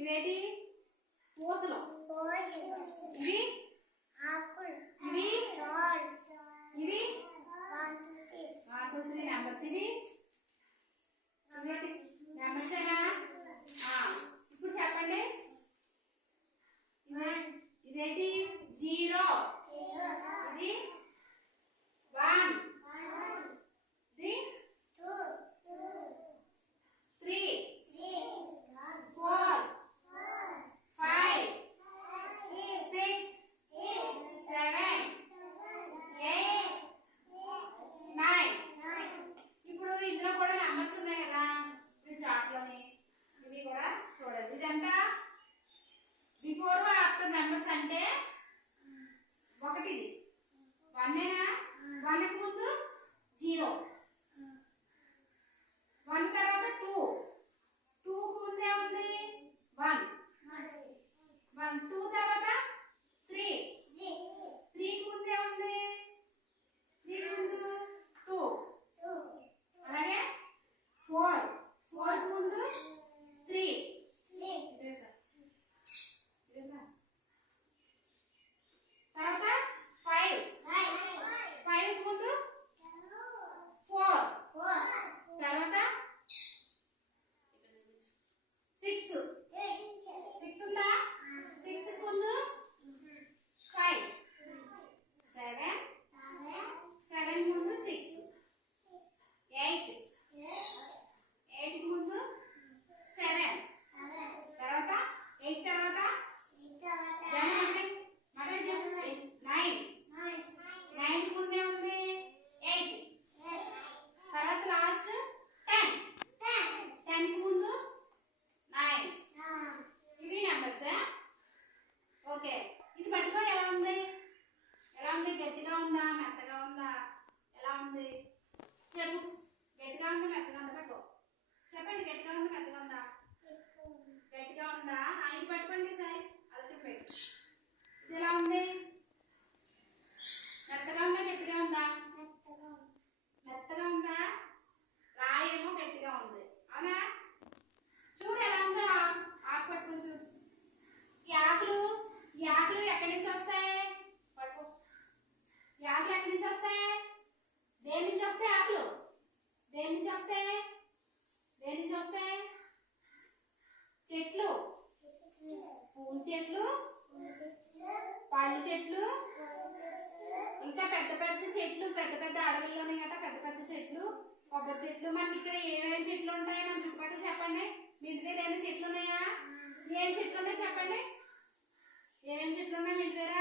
ఇవేటి పూసలు, ఇవి ఇవి ఇవి 1 2 3 నెంబర్స్. ఇవి నెంబర్స్ ఇప్పుడు చెప్పండి. ఇదేంటి 0, ఇది 1, ఇది 3 4 5 6 7 8 9. ఇప్పుడు ఇందులో కూడా నెంబర్స్ ఉన్నాయి కదా ఈ చార్ట్లోని. ఇవి కూడా చూడండి. ఇదంతా బిఫోర్ ఆఫ్టర్ నెంబర్స్ అంటే ఒకటి, 1 1కి ముందు 0, 1 తర్వాత 2, 2కి ముందు ఏముంది 1, 2 తర్వాత 3, 3కి ముందు ఏముంది 3కి ముందు 2, అలాగే 4, 4కి ముందు 3, తర్వాత 5, 5కి ముందు 4, తర్వాత 6, 6 ఉందా, 6కి ముందు 5, 7, 7కి ముందు 6, 8, 8కి ముందు 7, తర్వాత 8 తర్వాత 9, 9కి ముందు ఏముంది 8, తర్వాత లాస్ట్ 10, 10కి ముందు 9. ఇవి నెంబర్స్. ఓకే, ఇది పట్టుకొని ఎలా ఉంది, ఎలా ఉంది? గట్టిగా ఉందా, మెత్తగా ఉందా, ఎలా ఉంది చెప్పు. గట్టిగా ఉందా, మెత్తగా ఉందా? పట్టుకో, చెప్పండి. గట్టిగా ఉందా, మెత్తగా ఉందా? గట్టిగా ఉందా? ఇది పట్టుకోండి సరే, అది పెట్టు. ఇది ఎలా ఉంది? మెత్తగా ఉందా, గట్టిగా ఉందా? మెత్తగా ఉందా. రాయేమో గట్టిగా ఉంది, అవునా? చూడు ఎలా ఉందో. ఆకు పట్టుకొని చూడు. ఈ ఆకులు ఎక్కడి నుంచి వస్తాయి? పట్టుకో. ఈ ఆకులు ఎక్కడి నుంచి వస్తాయి? దేని నుంచి వస్తాయి ఆకులు? దేని నుంచి వస్తాయి? దేని నుంచి వస్తాయి? చెట్లు, పూల చెట్లు, పళ్ళు చెట్లు, ఇంకా పెద్ద పెద్ద చెట్లు, పెద్ద పెద్ద అడవుల్లోనే గట్రా పెద్ద పెద్ద చెట్లు, కొబ్బరి చెట్లు. మనకి ఇక్కడ ఏమేమి చెట్లు ఉంటాయి మన చుట్టుపక్కల చెప్పండి. మీ ఇంటి దగ్గర ఏమైనా చెట్లు ఉన్నాయా? ఏం చెట్లు ఉన్నాయి చెప్పండి. ఏమేమి చెట్లు ఉన్నాయి మీ ఇంటి దగ్గర?